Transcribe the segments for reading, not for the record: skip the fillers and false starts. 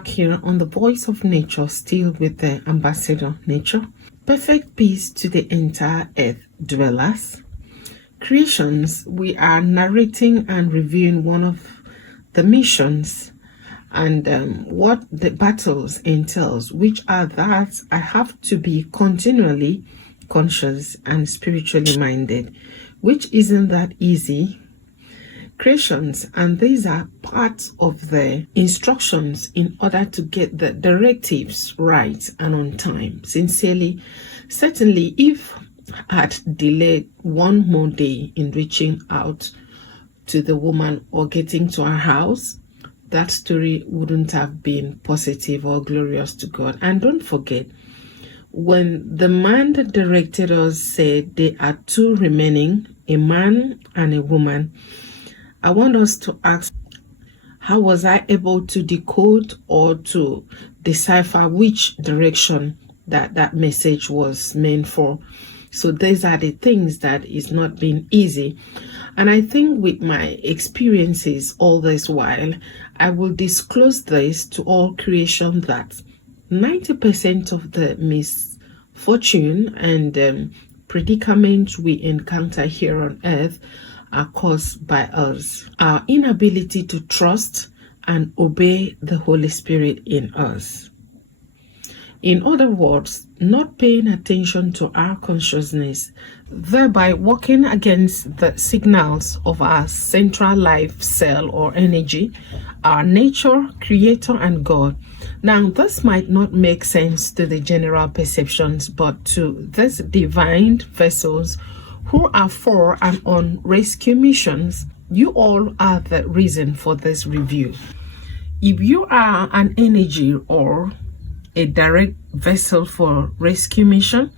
back here on the Voice of Nature, still with the Ambassador Nature. Perfect peace to the entire earth dwellers. Creations, we are narrating and reviewing one of the missions and what the battles entails, which are that I have to be continually conscious and spiritually minded, which isn't that easy. Creations, and these are parts of the instructions in order to get the directives right and on time. Sincerely, certainly, if I had delayed one more day in reaching out to the woman or getting to her house, that story wouldn't have been positive or glorious to God. And don't forget, when the man that directed us said there are two remaining, a man and a woman, I want us to ask, how was I able to decode or to decipher which direction that message was meant for? So these are the things that is not been easy. And I think with my experiences all this while, I will disclose this to all creation that 90% of the misfortune and predicaments we encounter here on earth are caused by us, our inability to trust and obey the Holy Spirit in us. In other words, not paying attention to our consciousness, thereby working against the signals of our central life cell or energy, our nature, creator, and God. Now, this might not make sense to the general perceptions, but to these divine vessels who are for and on rescue missions, you all are the reason for this review. If you are an energy or a direct vessel for rescue mission,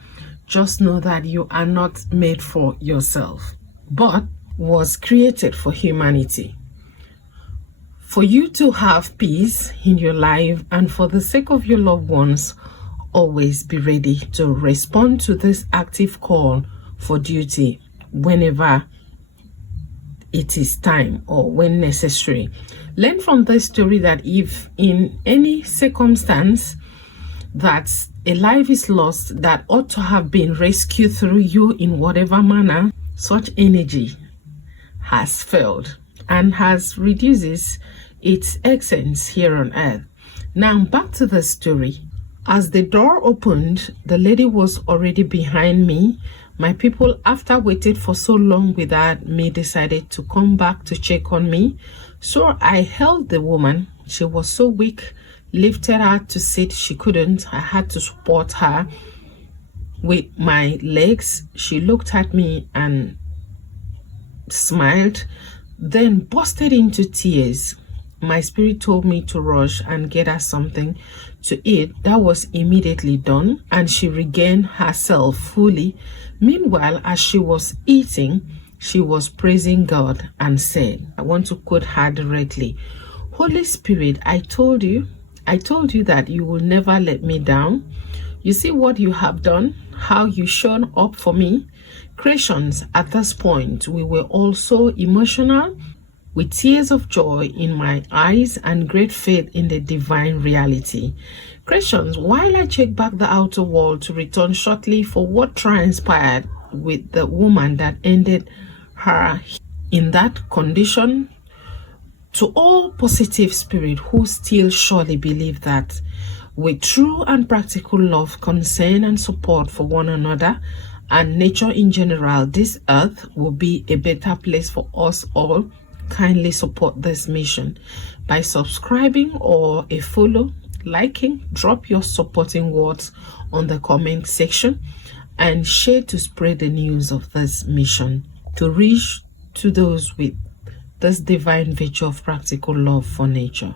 just know that you are not made for yourself, but was created for humanity. For you to have peace in your life and for the sake of your loved ones, always be ready to respond to this active call for duty whenever it is time or when necessary. Learn from this story that if in any circumstance that a life is lost that ought to have been rescued through you in whatever manner, such energy has failed and has reduces its essence here on earth. Now back to the story. As the door opened, the lady was already behind me. My people, after waited for so long without me, decided to come back to check on me. So I held the woman. She was so weak, lifted her to sit. She couldn't. I had to support her with my legs. She looked at me and smiled, then busted into tears. My spirit told me to rush and get her something to eat. That was immediately done, and she regained herself fully. Meanwhile, as she was eating, she was praising God and said, I want to quote her directly, Holy Spirit, I told you that you will never let me down. You see what you have done, how you shown up for me. Creations, at this point, we were all so emotional, with tears of joy in my eyes and great faith in the divine reality. Creations, while I check back the outer world to return shortly for what transpired with the woman that ended her in that condition, to all positive spirit who still surely believe that with true and practical love, concern, and support for one another and nature in general, this earth will be a better place for us all. Kindly support this mission by subscribing or a follow, liking, drop your supporting words on the comment section, and share to spread the news of this mission to reach to those with this divine virtue of practical love for nature.